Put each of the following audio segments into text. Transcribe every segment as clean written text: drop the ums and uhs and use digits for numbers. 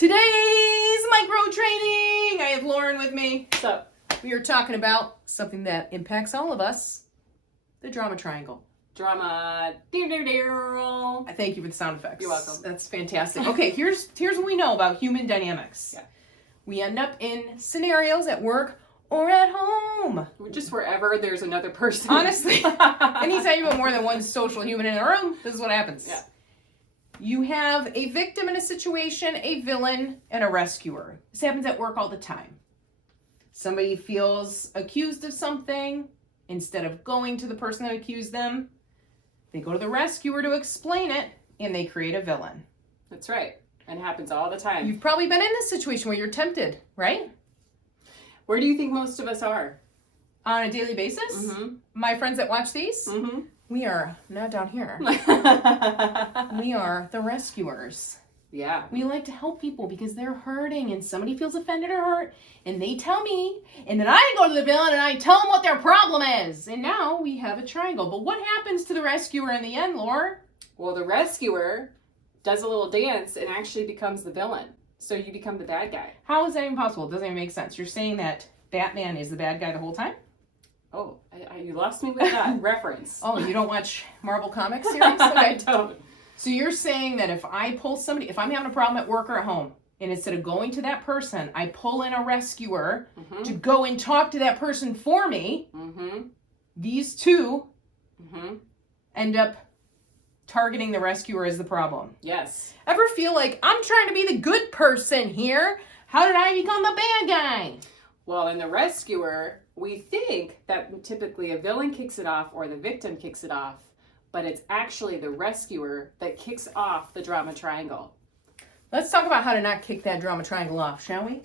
Today's micro training, I have Lauren with me. What's up? We are talking about something that impacts all of us, the drama triangle. Drama. I thank you for the sound effects. You're welcome. That's fantastic. Okay, here's what we know about human dynamics. Yeah. We end up in scenarios at work or at home. Just wherever there's another person. Honestly, anytime you have more than one social human in a room, this is what happens. Yeah. You have a victim in a situation, a villain, and a rescuer. This happens at work all the time. Somebody feels accused of something. Instead of going to the person that accused them, they go to the rescuer to explain it, and they create a villain. That's right. And it happens all the time. You've probably been in this situation where you're tempted, right? Where do you think most of us are? On a daily basis? Mm-hmm. My friends that watch these, Mm-hmm. we are not down here. We are the rescuers. Yeah. We like to help people because they're hurting and somebody feels offended or hurt and they tell me, and then I go to the villain and I tell them what their problem is. And now we have a triangle. But what happens to the rescuer in the end, Laura? Well, the rescuer does a little dance and actually becomes the villain. So you become the bad guy. How is that even possible? It doesn't even make sense. You're saying that Batman is the bad guy the whole time? Oh, you lost me with that reference. Oh, you don't watch Marvel Comics series? Okay. I don't. So you're saying that if I pull somebody, if I'm having a problem at work or at home, and instead of going to that person, I pull in a rescuer Mm-hmm. to go and talk to that person for me, Mm-hmm. these two Mm-hmm. end up targeting the rescuer as the problem. Yes. Ever feel like, I'm trying to be the good person here? How did I become the bad guy? Well, in the rescuer, we think that typically a villain kicks it off or the victim kicks it off, but it's actually the rescuer that kicks off the drama triangle. Let's talk about how to not kick that drama triangle off, shall we?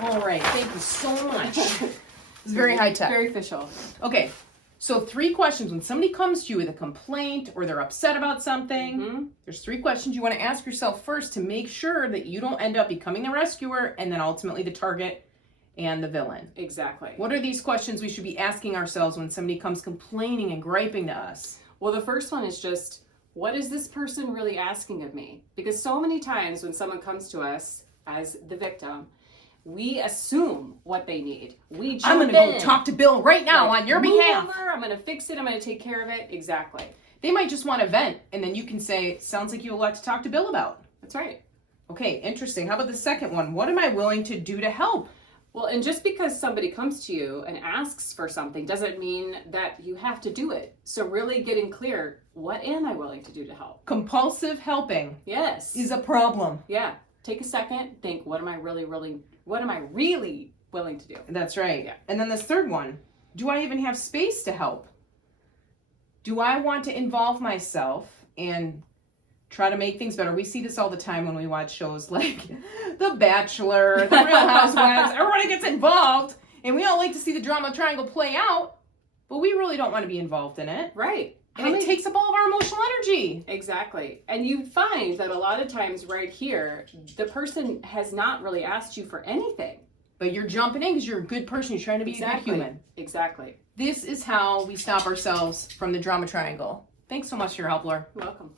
All right, thank you so much. It's very high tech. Very official. Okay, so 3 questions. When somebody comes to you with a complaint or they're upset about something, Mm-hmm. there's 3 questions you want to ask yourself first to make sure that you don't end up becoming the rescuer and then ultimately the target and the villain. Exactly. What are these questions we should be asking ourselves when somebody comes complaining and griping to us? Well, the first one is just, what is this person really asking of me? Because so many times when someone comes to us as the victim, we assume what they need. We jump I'm going to go in. talk to Bill right now Like, on your move behalf. over, I'm going to fix it. I'm going to take care of it. Exactly. They might just want to vent, and then you can say, sounds like you have a lot to talk to Bill about. That's right. Okay, interesting. How about the second one? What am I willing to do to help? Well, and just because somebody comes to you and asks for something doesn't mean that you have to do it. So really getting clear, what am I willing to do to help? Compulsive helping Yes. is a problem. Yeah. Take a second, think, what am I really willing to do? That's right. Yeah. And then this third one, do I even have space to help? Do I want to involve myself and try to make things better? We see this all the time when we watch shows like The Bachelor, The Real Housewives. Everybody gets involved, and we all like to see the drama triangle play out, but we really don't want to be involved in it. Right. And it takes up all of our emotional energy. Exactly. And you find that a lot of times right here, the person has not really asked you for anything. But you're jumping in because you're a good person. You're trying to be a good human. Exactly. This is how we stop ourselves from the drama triangle. Thanks so much for your help, Laura. You're welcome.